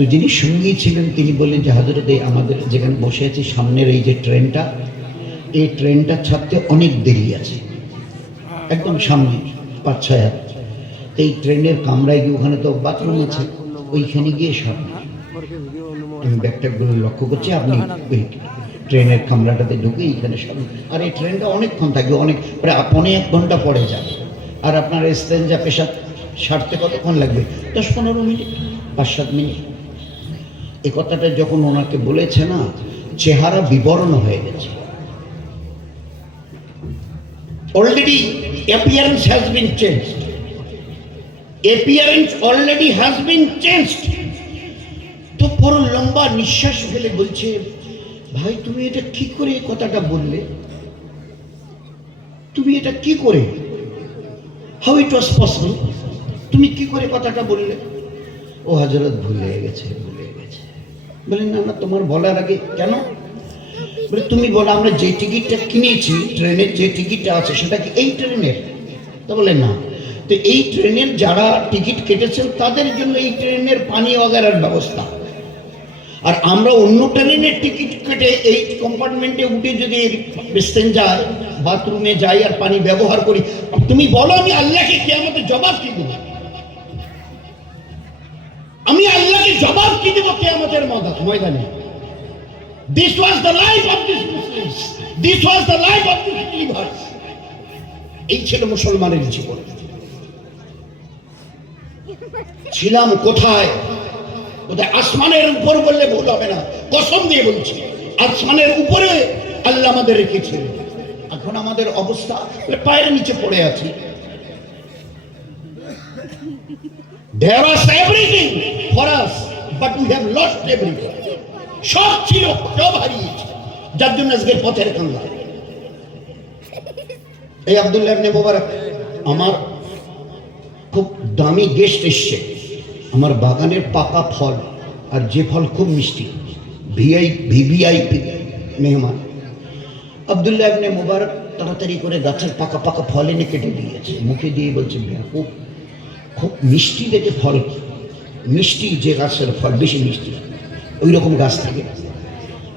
তো যিনি সঙ্গী ছিলেন তিনি বললেন যে হযরত আমাদের যেখানে বসে আছি সামনের এই যে ট্রেনটা, এই ট্রেনটা ছাড়তে অনেক দেরি আছে, একদম সামনে ৫-৬ হাত। এই ট্রেনের কামরায় গিয়ে ওখানে তো বাথরুম আছে, ওইখানে গিয়ে সামনে আমি ব্যাগট্যাগগুলো লক্ষ্য করছি, আপনি ওই ট্রেনের কামরাটাতে ঢুকে এইখানে সামনে। আর এই ট্রেনটা অনেকক্ষণ থাকবে, অনেক প্রায় ১.৫ ঘন্টা পরে যাবে। আর আপনার ইস্তেঞ্জা পেশাব সারতে কতক্ষণ লাগবে? ১০-১৫ মিনিট, ৫-৭ মিনিট। এই কথাটা যখন ওনাকে বলেছে না, চেহারা বিবর্ণ হয়ে গেছে। Already appearance has been changed. Appearance already has been changed. তো বড় লম্বা নিঃশ্বাস ফেলে বলছে, ভাই তুমি এটা কি করে এই কথাটা বললে? তুমি এটা কি করে, হাউ ইট ওয়াজ পসিবল? তুমি কি করে কথাটা বললে? ও হযরত ভুলে গেছে। বলেন না না, তোমার বলার আগে কেন? বলে তুমি বলো, আমরা যে টিকিটটা কিনেছি, ট্রেনের যে টিকিটটা আছে সেটা কি এই ট্রেনের? তো বলে না। তো এই ট্রেনের যারা টিকিট কেটেছেন তাদের জন্য এই ট্রেনের পানি ওগারার ব্যবস্থা। আর আমরা অন্য ট্রেনের টিকিট কেটে এই কম্পার্টমেন্টে উঠে যদি ইস্তেঞ্জায় বাথরুমে যাই আর পানি ব্যবহার করি, তুমি বলো আমি আল্লাহকে কিয়ামতে জবাব কি দেব? আমি আল্লাহকে জবাব কি দেব কিয়ামতের ময়দানে? This was the life of these Muslims. This was the life of these believers. এই ছিল মুসলমানের জীবন। ছিলাম কোথায়? কোথায়? আসমানের উপর বললে ভুল হবে না, কসম দিয়ে বলছি, আসমানের উপরে আল্লাহ আমাদের রেখেছিল। এখন আমাদের অবস্থা পায়ের নিচে পড়ে আছি। There was everything for us, but we have lost everything. সব ছিল, সব হারিয়েছে, যার জন্য আজকের পথের কাঙ্গাল। এই আব্দুল্লাহ ইবনে মুবারক, আমার খুব দামি গেস্ট এসছে, আমার বাগানের পাকা ফল, আর যে ফল খুব মিষ্টি, ভিভিআইপি মেহমান। আব্দুল্লাহ ইবনে মুবারক তাড়াতাড়ি করে গাছের পাকা পাকা ফল এনে কেটে দিয়েছে, মুখে দিয়ে বলছে, খুব খুব মিষ্টি দেখে ফল, মিষ্টি যে গাছের ফল বেশি মিষ্টি, ওই রকম গাছ থেকে।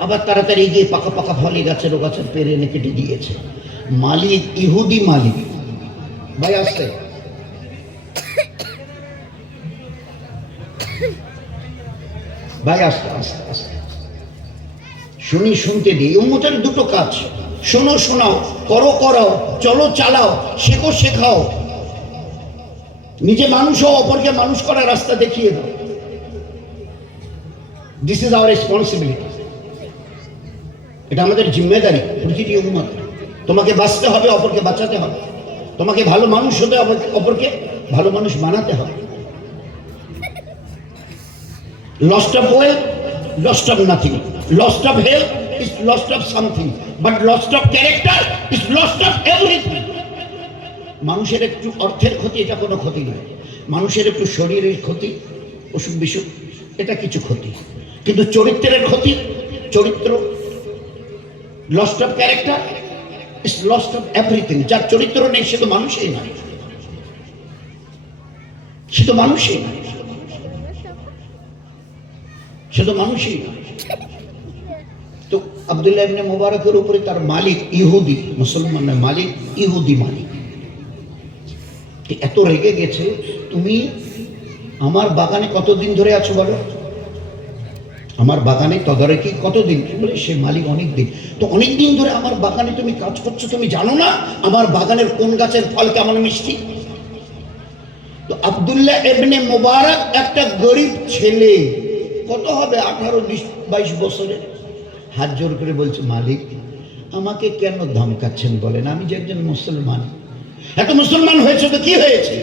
আবার তাড়াতাড়ি গিয়ে পাকা পাকা ফল এই গাছের ও গাছের পেরে এনে কেটে দিয়েছে। মালিক, ইহুদি মালিক, ভাই আসছে, ভাই আসতে আসতে আসতে শুনি, শুনতে দিই। উম্মতের দুটো কাজ, শোনো শোনাও, করো করাও, চলো চালাও, শেখো শেখাও। নিজে মানুষ হও, অপরকে মানুষ করার রাস্তা দেখিয়ে দাও। This is our responsibility. এটা আমাদের জিম্মেদারি, প্রতিটি উম্মত। তোমাকে বাঁচতে হবে, অপরকে বাঁচাতে হবে। তোমাকে ভালো মানুষ হতে হবে, অপরকে ভালো মানুষ বানাতে হবে। Lost of wealth, lost of nothing. Lost of health is lost of something. But lost of character is lost of everything. মানুষের একটু অর্থের ক্ষতি, এটা কোনো ক্ষতি নয়। মানুষের একটু শরীরের ক্ষতি, অসুখ বিসুখ, এটা কিছু ক্ষতি। কিন্তু চরিত্রের ক্ষতি, চরিত্র, lost of character is lost of everything. যার চরিত্র নেই সে তো মানুষই নয়, সে তো মানুষই নয়, সে তো মানুষই নয়। তো আব্দুল্লাহ ইবনে মুবারকের উপরে তার মালিক ইহুদি, মুসলমান নয়, মালিক ইহুদি মালিক, এত রেগে গেছে, তুমি আমার বাগানে কতদিন ধরে আছো বলো? আমার বাগানে তদারকি কতদিন? বলে সে মালিক অনেক দিন। তো অনেক দিন ধরে আমার বাগানে তুমি কাজ করছো, তুমি জানো না আমার বাগানের কোন গাছের ফল কেমন মিষ্টি? তো আব্দুল্লাহ ইবনে মুবারক একটা গরিব ছেলে, কত হবে 18-22 বছরের, হাত জোর করে বলছে, মালিক আমাকে কেন ধমকাচ্ছেন বলেন? আমি যে একজন মুসলমান, এত মুসলমান হয়েছে তো কি হয়েছে?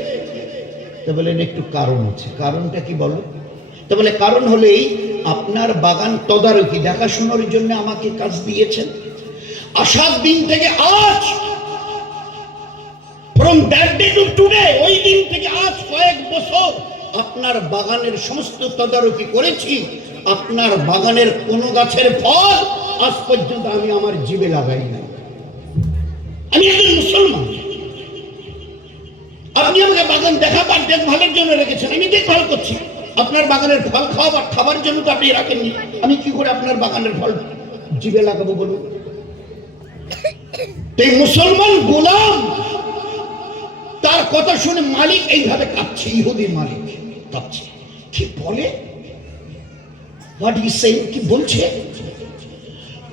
তো বলেন একটু কারণ আছে। কারণটা কি বলো? তো বলে কারণ হলো এই, আপনার বাগান তদারকি দেখাশোনার জন্য আমাকে কাজ দিয়েছেন। আসার দিন থেকে আজ, from that day to today, ওই দিন থেকে আজ কয়েক বছর আপনার বাগানের সমস্ত তদারকি করেছি। আপনার বাগানের কোন গাছের ফল আজ পর্যন্ত আমি আমার জিভে লাগাই নাই। আমি একজন মুসলমান, আপনি আমাকে বাগান দেখভালের জন্য রেখেছেন, আমি দেখভাল করছি। আপনার বাগানের ফল খাবার জন্য তো আপনি রাখেননি, আমি কি করে আপনার বাগানের ফল জিভে লাগাবো বলুন? এই মুসলমান গোলাম, তার কথা শুনে মালিক এইভাবে কাঁপছে, ইহুদি মালিক কাঁপছে। কি বলে, হোয়াট ইজ সেইং, কি বলছে?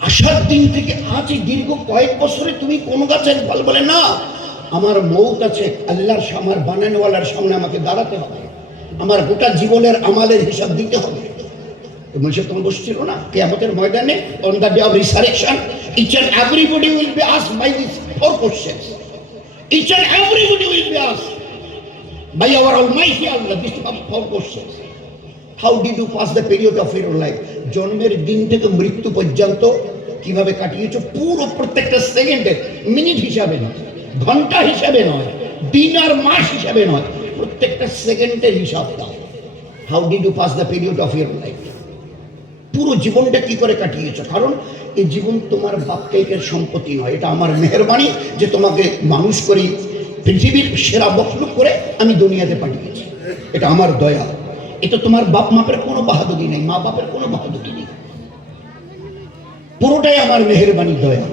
আসার দিন থেকে আজ এই দীর্ঘ কয়েক বছরে তুমি কোন গাছের ফল? বলে না, আমার মৌত আছে, আল্লাহর আমার বানানোওয়ালার সামনে আমাকে দাঁড়াতে হবে, আমার গোটা জীবনের আমালের হিসাব দিতে হবে। মনুষ্য তোমার বসছিল না কিয়ামতের ময়দানে, on the day of resurrection, each and everybody will be asked by this four questions. Each and everybody will be asked by our almighty Allah this four questions. How did you pass the period of your life? জন্মের দিন থেকে মৃত্যু পর্যন্ত কিভাবে কাটিয়েছো? পুরো প্রত্যেকটা সেকেন্ডে, minute হিসাবে নয়, ঘন্টা হিসাবে নয়, দিন আর মাস হিসাবে নয়, প্রত্যেকটা সেকেন্ডের হিসাব দাও। How did you pass the period of your life? পুরো জীবনটা কি করে কাটিয়েছো? কারণ এই জীবন তোমার বাপ কেকের সম্পত্তি নয়, এটা আমার মেহেরবানি যে তোমাকে মানুষ করি, পৃথিবীর সেরা মখলুক করে আমি দুনিয়াতে পাঠিয়েছি। এটা আমার দয়া, এটা তোমার বাপ মাপের কোনো বাহাদুরি নেই, মা বাপের কোনো বাহাদুরি নেই, পুরোটাই আমার মেহেরবানি, দয়া,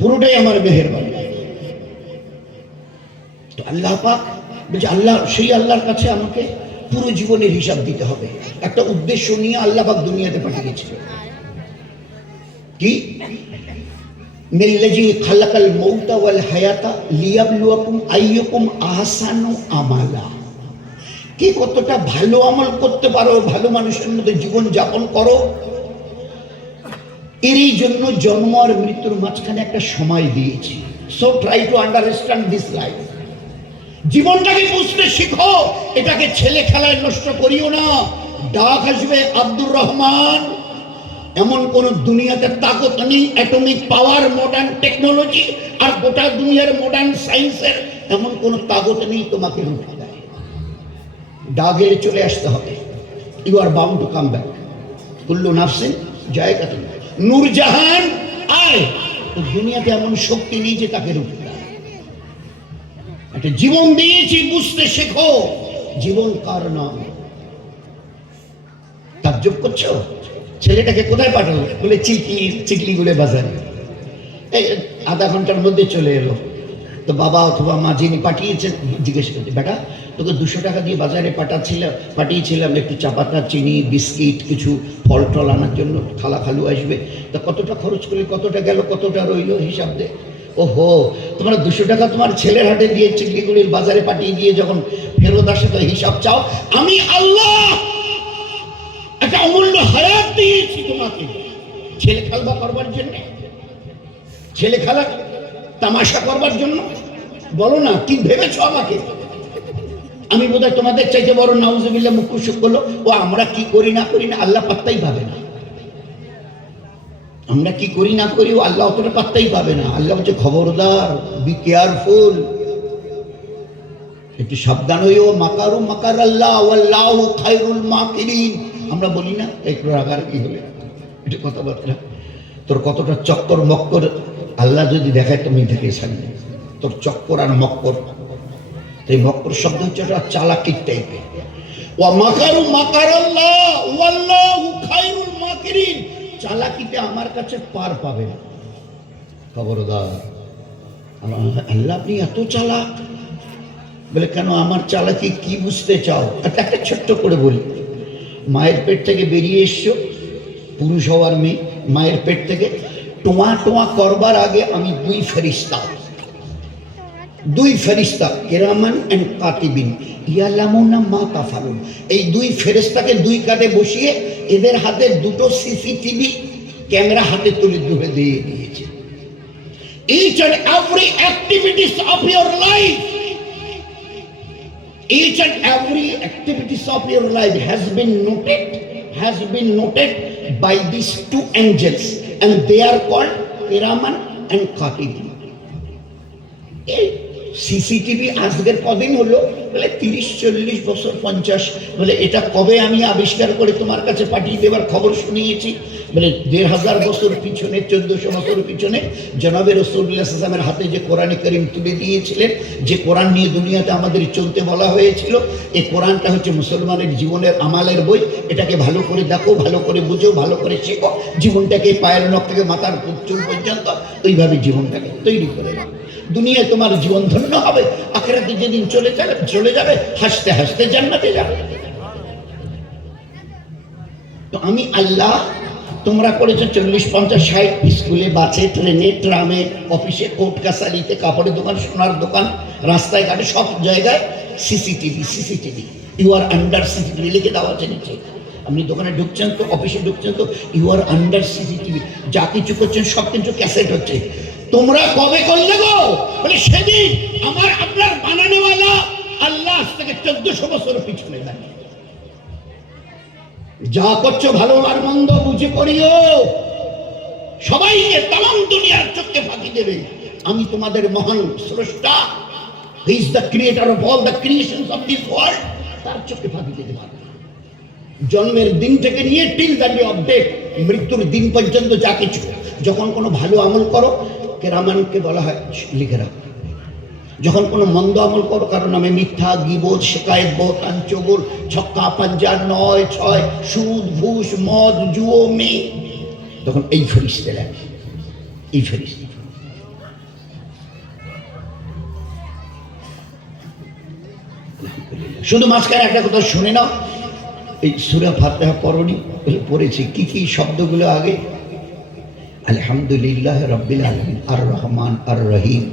পুরোটাই আমার মেহেরবানি। তো আল্লাহ পাক বলছে, আল্লাহ, সেই আল্লাহর কাছে আমাকে পুরো জীবনের হিসাব দিতে হবে। একটা উদ্দেশ্য নিয়ে আল্লাহ পাক দুনিয়াতে পাঠিয়েছিল। কি? নিল্লাযী খালাকাল মাউতা ওয়াল হায়াতা লিয়াবলুয়াকুম আইয়ুকুম আহসানু আমালা। কি কতটা ভালো আমল করতে পারো, ভালো মানুষের মধ্যে জীবন যাপন করো, এরই জন্য জন্ম আর মৃত্যুর মাঝখানে একটা সময় দিয়েছি। So try to understand this life. জীবনটাকে বুঝতে শিখো, এটাকে ছেলে খেলায় নষ্ট করিও না। ডাক আসবে আব্দুর রহমান, এমন কোন দুনিয়াতে তাকত নেই, অ্যাটমিক পাওয়ার, মডার্ন টেকনোলজি আর গোটা দুনিয়ার মডার্ন সায়েন্সের এমন কোন তাকত নেই তোমাকে রুখে দেয়। ডাক এলে চলে আসতে হবে। You are bound to come back. কুল্লু নাফসিন যায়কাতুল মউত। নূরজাহান আয়, তো দুনিয়াতে এমন শক্তি নেই যে তাকে রুখে দেয়। একটা জীবন দিয়েছি, বুঝতে শেখো জীবন কার নাম। তাজ্জব করছো? ছেলেটাকে কোথায় পাঠালো? বলে চিকলিগুড়ে বাজারে, এই আধা ঘন্টার মধ্যে চলে এলো। তো বাবা অথবা মা যিনি পাঠিয়েছেন জিজ্ঞেস করছে, বেটা তোকে 200 টাকা দিয়ে বাজারে পাঠিয়েছিলাম একটু চা পাতা, চিনি, বিস্কিট, কিছু ফল টল আনার জন্য, খালু আসবে, তা কতটা খরচ করলি, কতটা গেল, কতটা রইল, হিসাব দে। ওহো, তোমার 200 টাকা তোমার ছেলের হাটে দিয়ে চিকলিগুড়ির বাজারে পাঠিয়ে দিয়ে যখন ফেরত আসে তো হিসাব চাও। আমি আল্লাহ একটা অমূল্য হায়াত দিয়েছি তোমাকে ছেলে খেলবা করবার জন্য, ছেলে খেলা তামাশা করবার জন্য। বলো না, কি ভেবেছো আমাকে? আমি বোধহয় তোমাদের চাইতে বড় নাউজুবিল্লাহ মুখুশুক করলো। ও আমরা কি করি না করি না আল্লাহ পাত্তাই পাবে না। আমরা কি করি না করি ও আল্লাহ অতটা পাত্তাই পাবে না। আল্লাহ বলছে, খবরদার, বি কেয়ারফুল, একটু সাবধান হইও। মাকারু মাকার আল্লাহ ওয়াল্লাহু খায়রুল মাকিরিন। আমরা বলি না একটু রাগারাগি হলে একটু কথাবার্তা, তোর কতটা চক্কর মক্কর আল্লাহ যদি দেখায় তুমি থেকে সামনে, তোর চক্কর আর মক্কর, এই মক্কর শব্দ হচ্ছে একটা চালাকির টাইপের। ওয়া মাকারু মাকার আল্লাহ ওয়াল্লাহু খায়রুল মাকিরিন। চালাকিতে আমার কাছে পার পাবে না। খবরদার, আল্লাহ আপনি এত চালাক? বলে কেন, আমার চালাকি কি বুঝতে চাও? একটা ছোট্ট করে বলি। মায়ের পেট থেকে বেরিয়ে এসছো, পুরুষ হওয়ার মেয়ে, মায়ের পেট থেকে টোয়া টোয়া করবার আগে আমি দুই ফেরেশতা কিরামান এন্ড কাতিবিন ইয়ালামুনা মা তাফালুন, এই দুই ফেরেশতাকে দুই কাঁধে বসিয়ে এদের হাতে দুটো সিসিটিভি ক্যামেরা হাতে তুলে ধরে দিয়ে দিয়েছে। Each and every activities of your life, each and every activities of your life has been noted by these two angels, and they are called Kiraman and Katibin. এই সিসিটিভি আজকের কদিন হলো? বলে 30-40 বছর, 50। বলে এটা কবে আমি আবিষ্কার করে তোমার কাছে পাঠিয়ে দেবার খবর শুনিয়েছি? বলে 1500 বছর পিছনে, 1400 বছর পিছনে জনাবে রাসূলুল্লাহ সাল্লাল্লাহু আলাইহি ওয়াসাল্লামের হাতে যে কোরআনে কারীম তুলে দিয়েছিলেন, যে কোরআন নিয়ে দুনিয়াতে আমাদের চলতে বলা হয়েছিল, এই কোরআনটা হচ্ছে মুসলমানের জীবনের আমালের বই। এটাকে ভালো করে দেখো, ভালো করে বুঝো, ভালো করে শেখো, জীবনটাকে পায়ের নখ থেকে মাথার চুল পর্যন্ত ওইভাবে জীবনটাকে তৈরি করে নাও। দুনিয়ায় তোমার জীবন ধন্য হবে, আখিরাতে যেদিন চলে যাবে হাসতে হাসতে জান্নাতে যাবে। তো আমি আল্লাহ, তোমরা করেছো 40-50-60, স্কুলে, বাসে, ট্রেনে, ট্রামে, অফিসে, কোর্ট কাছারিতে, কাপড়ের দোকান, সোনার দোকান, রাস্তায় ঘাটে, সব জায়গায় CCTV. CCTV, you are under CCTV লিখে দেওয়া আছে নিচে। আপনি দোকানে ঢুকছেন তো, অফিসে ঢুকছেন তো, ইউ আর আন্ডার সিসিটিভি। যা কিছু করছেন সব কিছু ক্যাসেট হচ্ছে। তোমরা কবে করলে গো? বলে সেদিন আমার আপনার বানানোওয়ালা আল্লাহ আজ থেকে 1400 বছর পিছনে দাঁড়িয়ে। যা করছো ভালো আর মন্দ বুঝে করিও, সবাইকে তাম দুনিয়ার চোখে ফাঁকি দেবে। আমি তোমাদের মহান স্রষ্টা, he is the creator of all the creations of this world, তার চোখে ফাঁকি দিতে পারবে। জন্মের দিন থেকে নিয়ে till the day of death, মৃত্যুর দিন পর্যন্ত যা কিছু, যখন কোনো ভালো আমল করো কেরামানকে বলা হয় লিখে রাখো। যখন কোনো মন্দ আমল করো, কারণ আমি মিথ্যা, গীবত, শিকায়েত, বহতান, চগল, ছক্কা, পাঞ্জা, 9-6, সুদ, ঘুষ, মদ, জুয়ো, মেয়ে, তখন এই ফেরেশতা লাগে, এই ফেরেশতা। শুধু মাঝখানে একটা কথা শুনে নাও, এই সূরা ফাতিহা পড়নি, পড়েছি কি কি শব্দগুলো আগে? আলহামদুলিল্লাহ রাব্বিল আলামিন, আর রহমান আর রহিম,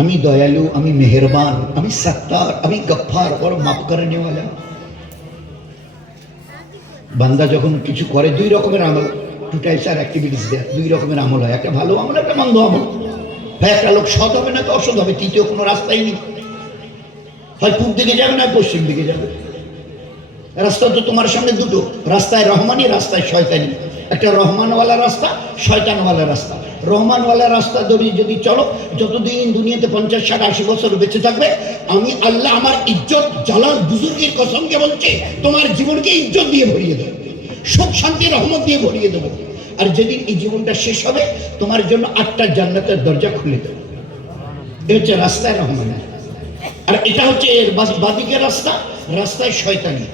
আমি দয়ালু, আমি মেহেরবান, আমি সত্তার, আমি গফফার, বড় মাফ করনে ওয়ালা। বান্দা যখন কিছু করে, দুই রকমের আমল, টু টাইপস আর অ্যাক্টিভিটিস দেয়, দুই রকমের আমল হয়, একটা ভালো আমল, একটা মন্দ আমল। ভাই একটা লোক সৎ হবে না তো অসৎ হবে, তৃতীয় কোনো রাস্তাই নেই। হয় পূব দিকে যাবে না পশ্চিম দিকে যাবে। রাস্তা তো তোমার সামনে দুটো, রাস্তায় রহমানি, রাস্তায় শয়তানি। একটা রহমানওয়ালা রাস্তা, শয়তানওয়ালা রাস্তা। রহমানওয়ালা রাস্তা ধরে যদি চলো, যতদিন দুনিয়াতে 50-60-80 বছর বেঁচে থাকবে, আমি আল্লাহ আমার ইজ্জত, জালাল, বুজুর্গের কসমকে বলছে, তোমার জীবনকে ইজ্জত দিয়ে ভরিয়ে দেবো, সুখ শান্তি রহমত দিয়ে ভরিয়ে দেবো। আর যেদিন এই জীবনটা শেষ হবে, তোমার জন্য 8টা জান্নাতের দরজা খুলে দেবো। এ হচ্ছে রাস্তায় রহমানি। আর এটা হচ্ছে এর বাদিকের রাস্তা, রাস্তায় শয়তানি।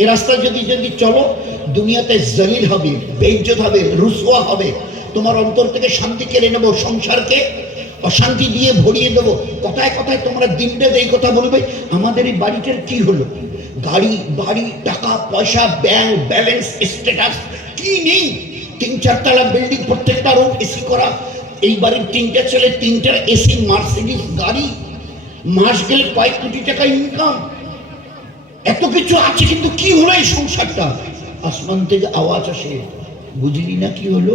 এই রাস্তা যদি চলো, দুনিয়াতে জলিল হবে, বেইজ্জত হবে, রুসওয়া হবে। তোমার অন্তর থেকে শান্তি কেড়ে নেবো, সংসারকে অশান্তি দিয়ে ভরিয়ে দেবো। কথায় কথায় তোমরা দিনটা এই কথা বলবে, আমাদের এই বাড়িটার কি হলো? গাড়ি বাড়ি, টাকা পয়সা, ব্যাংক ব্যালেন্স, স্ট্যাটাস কি নেই? 3-4 তলা বিল্ডিং, প্রত্যেকটা রুম এসি করা। এই বাড়ির 3টা ছেলে, 3টা এসি, মার্সিডিজ গাড়ি, মাস গেলে কয়েক কোটি টাকা ইনকাম, এত কিছু আছে, কিন্তু কি হলো এই সংসারটা? আসমান থেকে আওয়াজ আসে, বুঝলি না কি হলো?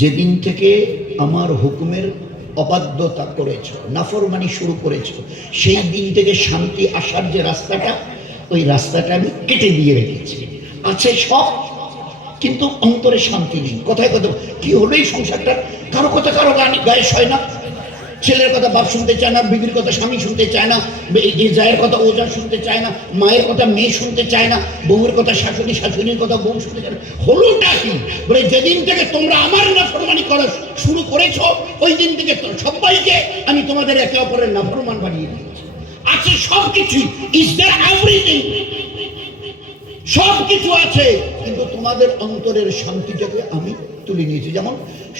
যেদিন থেকে আমার হুকুমের অবাধ্যতা করেছো, নাফরমানি শুরু করেছো, সেই দিন থেকে শান্তি আসার যে রাস্তাটা, ওই রাস্তাটা আমি কেটে দিয়ে রেখেছি। আছে সব, কিন্তু অন্তরে শান্তি নেই। কথায় কথা কি হলো এই সংসারটা? কারো কথা কারো গায়ে সয় না। ছেলের কথা বাপ শুনতে চায় না, বিবির কথা স্বামী শুনতে চায় না, এই জায়ের কথা ওজা শুনতে চায় না, মায়ের কথা মেয়ে শুনতে চায় না, বউয়ের কথা শাশুড়ি, শাশুড়ির কথা বউ শুনতে চায় না। হলোটা কি? বলে যেদিন থেকে তোমরা আমার নাফরমানি করা শুরু করেছো, ওই দিন থেকে সবাইকে আমি তোমাদের একে অপরের নাফরমান বানিয়ে দিয়েছি। আছে সব কিছুই, ইজ দেয়ার এভরিথিং, সব কিছু আছে, কিন্তু তোমাদের অন্তরের শান্তিটাকে আমি তুলে নিয়েছি। যেমন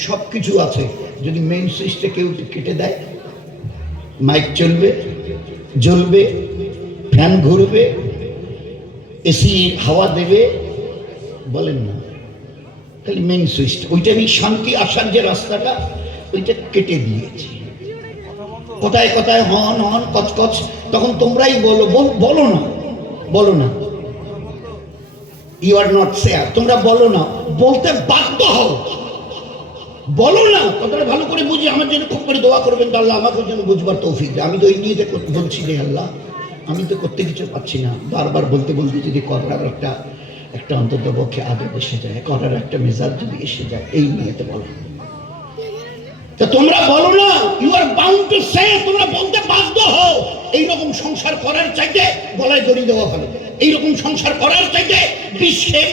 সব কিছু আছে, যদি মেইন সুইচটা কেউ কেটে দেয়, মাইক চলবে, জ্বলবে, ফ্যান ঘুরবে, এসি হাওয়া দেবে, বলেন না, খালি মেইন সুইচটা, ওইটা আমি শান্তি আসার যে রাস্তাটা, ওইটা কেটে দিয়েছি। কথায় কথায় হন হন কচকচ, তখন তোমরাই বলো, বলো না ইউ আর নট শেয়ার, তোমরা বলো না, বলতে বাধ্য হও, বলো না। কথাটা ভালো করে বুঝি, আমার জন্য খুব করে দোয়া করবেন, আল্লাহ আমাকে যেন বুঝবার তৌফিক দেয়। আমি তো এই নিয়ে বলছি যে আল্লাহ, আমি তো করতে কিছু পাচ্ছি না, বারবার বলতে যদি করার একটা অন্তত পক্ষে আদব এসে যায়, করার একটা মেজাজ যদি এসে যায়, এই নিয়ে তো বলা। তা তোমরা বলো না, you are bound to say, তোমরা বলতে বাধ্য হও এইরকম সংসার করার চাইতে গলায় দড়ি দেওয়া ভালো, এইরকম সংসার করার চাইতে বিষ খেয়ে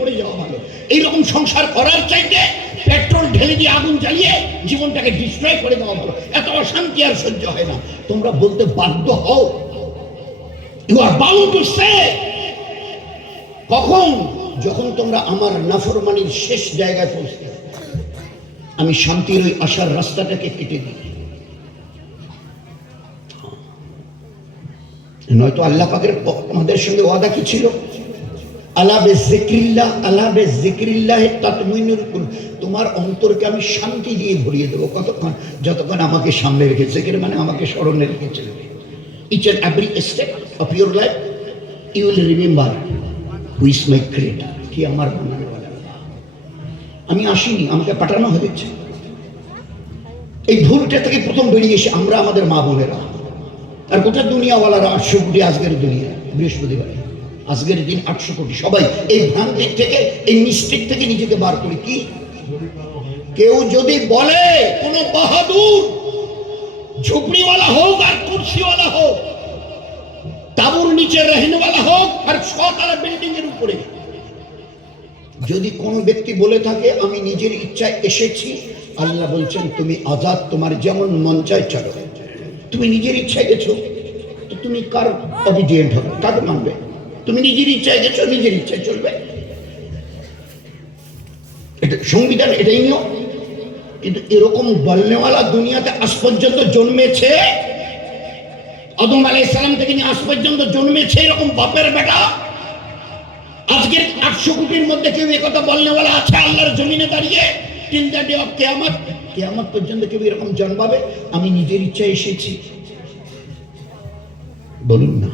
মরে যাওয়া ভালো, এইরকম সংসার করার চাইতে পেট্রোল ঢেলে দিয়ে আগুন জ্বালিয়ে জীবনটাকে ডিস্ট্রয় করে দেওয়া ভালো। এত অশান্তি আর সহ্য হয় না, তোমরা বলতে বাধ্য হও you are bound to say. কখন? যখন তোমরা আমার নাফরমানির শেষ জায়গায় পৌঁছতে, আমি শান্তির ওই আশার রাস্তাটাকে কেটে দিই। নয়তো আল্লাহ পাকের আমাদের সঙ্গে ওয়াদা কি ছিল? আলা বিযিকরিল্লাহ, আলা বিযিকরিল্লাহি তাতমাইন্নুল কুলুব, তোমার অন্তরকে আমি শান্তি দিয়ে ভরিয়ে দেবো। কতক্ষণ? যতক্ষণ আমাকে সামনে রেখে, জিকির মানে আমাকে স্মরণে রেখে চলবে। Each and every step of your life you will remember who is my creator, কি আমার বানানোওয়ালা। আমি আসিনি, আমাকে পাঠানো হয়েছে। এই ভুলটা থেকে প্রথম বেরিয়ে এসে আমরা, আমাদের মা বোনেরা আর গোটা দুনিয়াওয়ালারা, 800 কোটি আজকের দুনিয়া, বৃহস্পতিবার আজকের দিন 800 কোটি সবাই এই ভ্রান্তি থেকে, এই মিস্টেক থেকে নিজেকে বার করি। কি কেউ যদি বলে কোন বাহাদুর ঝুপড়িওয়ালা হোক আর কুর্সিওয়ালা হোক, তাবুর নিচে রহনেওয়ালা হোক আর 6 তলা বিল্ডিং এর উপরে, যদি কোনো ব্যক্তি বলে থাকে আমি নিজের ইচ্ছায় এসেছি, আল্লাহ বলছেন তুমি আজাদ, তোমার যেমন মন চায় চলো। তুমি নিজের ইচ্ছায় গেছো, তো তুমি কার অবিডিয়েন্ট হবে, কাকে মানবে? তুমি নিজের ইচ্ছায় গেছো, নিজের ইচ্ছায় চলবে। এটা সংবিধান, এটাই নিয়ম। কিন্তু এরকম বলনেওয়ালা দুনিয়াতে আজ পর্যন্ত জন্মেছে, আদম আলাইহিস সালাম থেকে নিয়ে আজ পর্যন্ত জন্মেছে এরকম বাপের বেটা। আজকের 800 কোটির মধ্যে কেউ একথা বলনেওয়ালা আছে আল্লাহর জমিনে দাঁড়িয়ে? টিল দ্য ডে অফ কিয়ামত, কিয়ামত পর্যন্ত কেউ এরকম জন্মাবে আমি নিজের ইচ্ছায় এসেছি? বলুন না।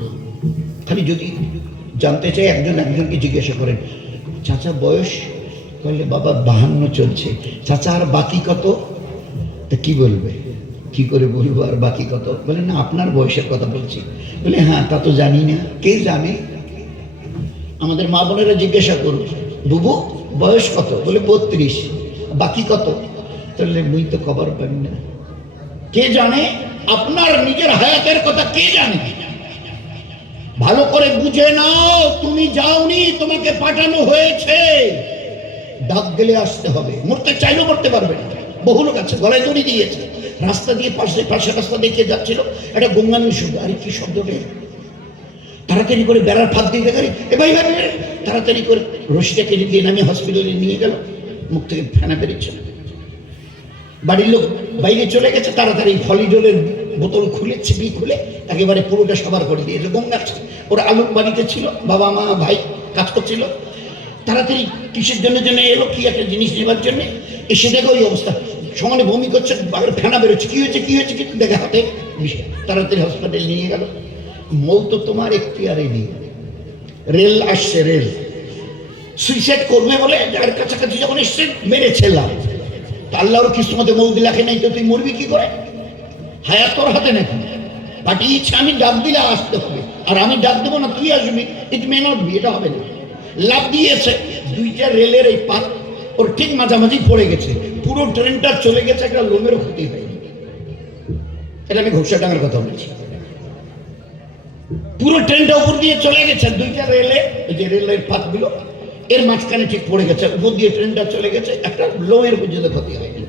খালি যদি জানতে চাই, একজনকে জিজ্ঞাসা করেন, চাচা বয়স? বললে বাবা 52 চলছে। চাচা আর বাকি কত? তা কি বলবে? কি করে বলবো আর বাকি কত? বলে না আপনার বয়সের কথা বলছি। বলে হ্যাঁ তা তো জানি না। কে জানে? আমাদের মা বোনেরা জিজ্ঞাসা করুন, বুবু বয়স কত? বলে 32। বাকি কত? তাহলে মুই তো খবর পাই না। কে জানে? আপনার নিজের হায়াতের কথা কে জানে? ভালো করে বুঝে নাও, তুমি যাওনি, তোমাকে পাঠানো হয়েছে। ডাক গেলে আসতে হবে। মরতে চাইলেও মরতে পারবে না। বহু লোক আছে গলায় দড়ি দিয়েছে, রাস্তা দিয়ে পাশে রাস্তা দেখে যাচ্ছিল, একটা গঙ্গানুর শব্দ। আরে কি শব্দটা? তাড়াতাড়ি করে বেড়ার ফাঁদ দিয়ে দেখারি, এ ভাই ভাই তাড়াতাড়ি করে রশিটা কেটে দিয়ে নামিয়ে হসপিটালে নিয়ে গেল। মুখ থেকে ফেনা বেরিয়েছে। বাড়ির লোক বাইরে চলে গেছে, তাড়াতাড়ি ফলিডোলের বোতল খুলে ছিপি খুলে একেবারে পুরোটা সাবার করে দিয়েছে। গঙ্গা ওরা আলুর বাড়িতে ছিল, বাবা মা ভাই কাজ করছিল। তাড়াতাড়ি কিসের জন্য এলো, কি একটা জিনিস নেবার জন্য এসে দেখো ওই অবস্থা, সমানে বমি করছে, ফেনা বেরোচ্ছে। কি হয়েছে কি হয়েছে? কিন্তু দেখে হাতে তাড়াতাড়ি হসপিটাল নিয়ে গেল। মৌ তো তোমার এখতিয়ারে নেই। রেল আসছে, রেল সুইসাইড করবে বলে যার কাছাকাছি যখন এসছে মেরেছে লাভ। আল্লাহর কিসমতে মৌদি লেখে নাই, তো তুই মরবি কি করে? হায়াত তোর হাতে নাকি? পাঠিয়েছে আমি, ডাক দিলে আসতে হবে। আর আমি ডাক দেবো না তুই আসবি, ইট মে নট বি, এটা হবে না। লাভ দিয়েছে, দুইটা রেলের এই পাত ওর ঠিক মাঝামাঝি পড়ে গেছে। পুরো ট্রেনটা চলে গেছে, একটা লোমেরও ক্ষতি হয়নি। এটা আমি ঘোষাডাঙ্গার কথা বলছি। পুরো ট্রেনটা উপর দিয়ে চলে গেছে, দুইটা রেলে, যে রেলের পাতগুলো এর মাঝখানে ঠিক পড়ে গেছে, উপর দিয়ে ট্রেনটা চলে গেছে, একটা লোমের পর্যন্ত ক্ষতি হয়নি।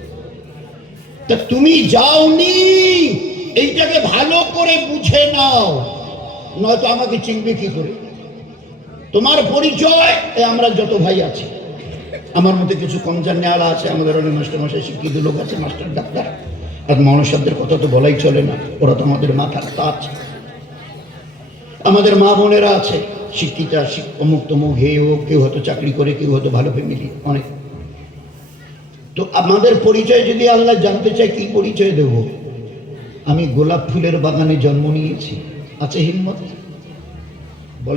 তা তুমি যাওনি, এইটাকে ভালো করে বুঝে নাও, নয়তো আমাকে চিনবে কি করে? তোমার পরিচয় আমরা যত ভাই আছি, আমার মধ্যে কিছু কম জানেওয়ালা আছে, আমাদের অনেক মাস্টারমশাই শিক্ষিত লোক আছে, মাস্টার ডাক্তার, আর মনসাবদের কথা তো বলাই চলে না, ওরা তো আমাদের মাথার তাজ। আমাদের মা বোনেরা আছে শিক্ষিতা, অমুক তমুক, হে ও, কেউ হয়তো চাকরি করে, কেউ হয়তো ভালো ফ্যামিলি, অনেক। তো আমাদের পরিচয় যদি আল্লাহ জানতে চায়, কি পরিচয় দেব? আমি গোলাপ ফুলের বাগানে জন্ম নিয়েছি, আছে হিম্মত?